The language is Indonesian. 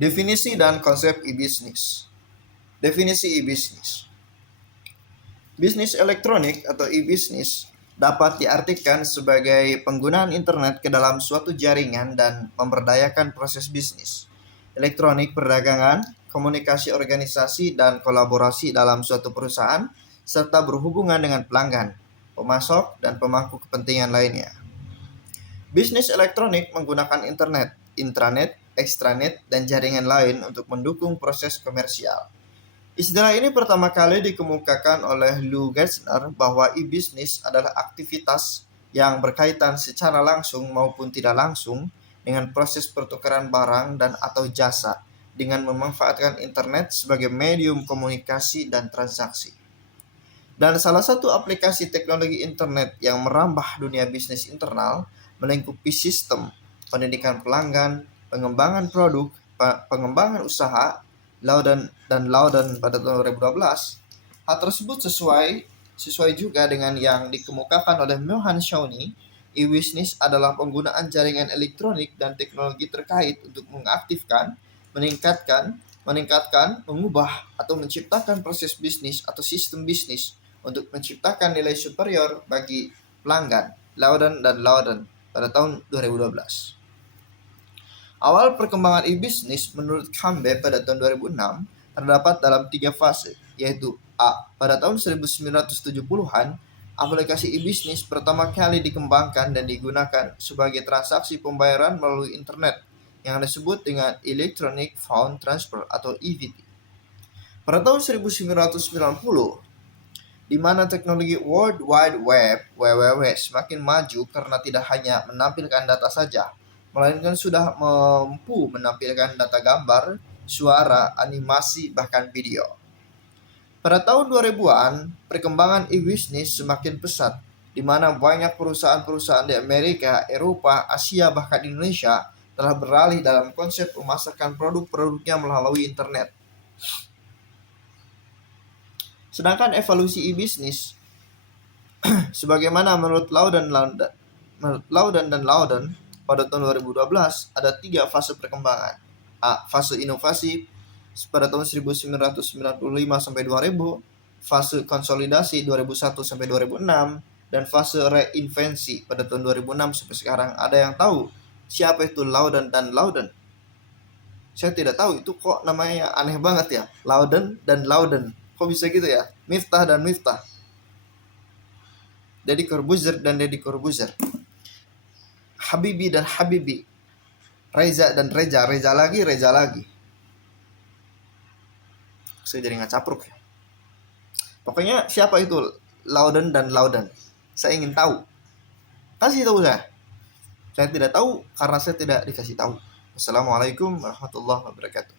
Definisi dan konsep e-bisnis. Definisi e-bisnis. Bisnis elektronik atau e-bisnis dapat diartikan sebagai penggunaan internet ke dalam suatu jaringan dan memberdayakan proses bisnis, elektronik perdagangan, komunikasi organisasi, dan kolaborasi dalam suatu perusahaan, serta berhubungan dengan pelanggan, pemasok, dan pemangku kepentingan lainnya. Bisnis elektronik menggunakan internet, intranet, extranet, dan jaringan lain untuk mendukung proses komersial. Istilah ini pertama kali dikemukakan oleh Lou Gerstner bahwa e-bisnis adalah aktivitas yang berkaitan secara langsung maupun tidak langsung dengan proses pertukaran barang dan atau jasa dengan memanfaatkan internet sebagai medium komunikasi dan transaksi. Dan salah satu aplikasi teknologi internet yang merambah dunia bisnis internal melingkupi sistem, pendidikan pelanggan, pengembangan produk, pengembangan usaha, Loudon pada tahun 2012. Hal tersebut sesuai juga dengan yang dikemukakan oleh Mohan Shawnee. E-business adalah penggunaan jaringan elektronik dan teknologi terkait untuk mengaktifkan, meningkatkan, mengubah, atau menciptakan proses bisnis atau sistem bisnis untuk menciptakan nilai superior bagi pelanggan. Loudon pada tahun 2012. Awal perkembangan e-bisnis menurut Campbell pada tahun 2006 terdapat dalam 3 fase, yaitu A. Pada tahun 1970-an, aplikasi e-bisnis pertama kali dikembangkan dan digunakan sebagai transaksi pembayaran melalui internet yang disebut dengan Electronic Fund Transfer atau EFT. Pada tahun 1990, di mana teknologi World Wide Web (WWW) semakin maju karena tidak hanya menampilkan data saja, melainkan sudah mampu menampilkan data gambar, suara, animasi, bahkan video. Pada tahun 2000-an, perkembangan e-bisnis semakin pesat, di mana banyak perusahaan-perusahaan di Amerika, Eropa, Asia, bahkan Indonesia telah beralih dalam konsep memasarkan produk-produknya melalui internet. Sedangkan evolusi e-bisnis, sebagaimana menurut Loudon pada tahun 2012, ada 3 fase perkembangan. A. Fase inovasi pada tahun 1995 sampai 2000, fase konsolidasi 2001 sampai 2006, dan fase reinvensi pada tahun 2006 sampai sekarang. Ada yang tahu siapa itu Loudon? Saya tidak tahu, itu kok namanya aneh banget ya. Loudon. Kok bisa gitu ya? Miftah dan Miftah. Deddy Corbuzier dan Deddy Corbuzier. Habibi dan Habibi. Reza dan Reza lagi. Saya jadi ngacapruk ya. Pokoknya siapa itu Loudon? Saya ingin tahu. Kasih tahu saya. Saya tidak tahu karena saya tidak dikasih tahu. Wassalamualaikum warahmatullahi wabarakatuh.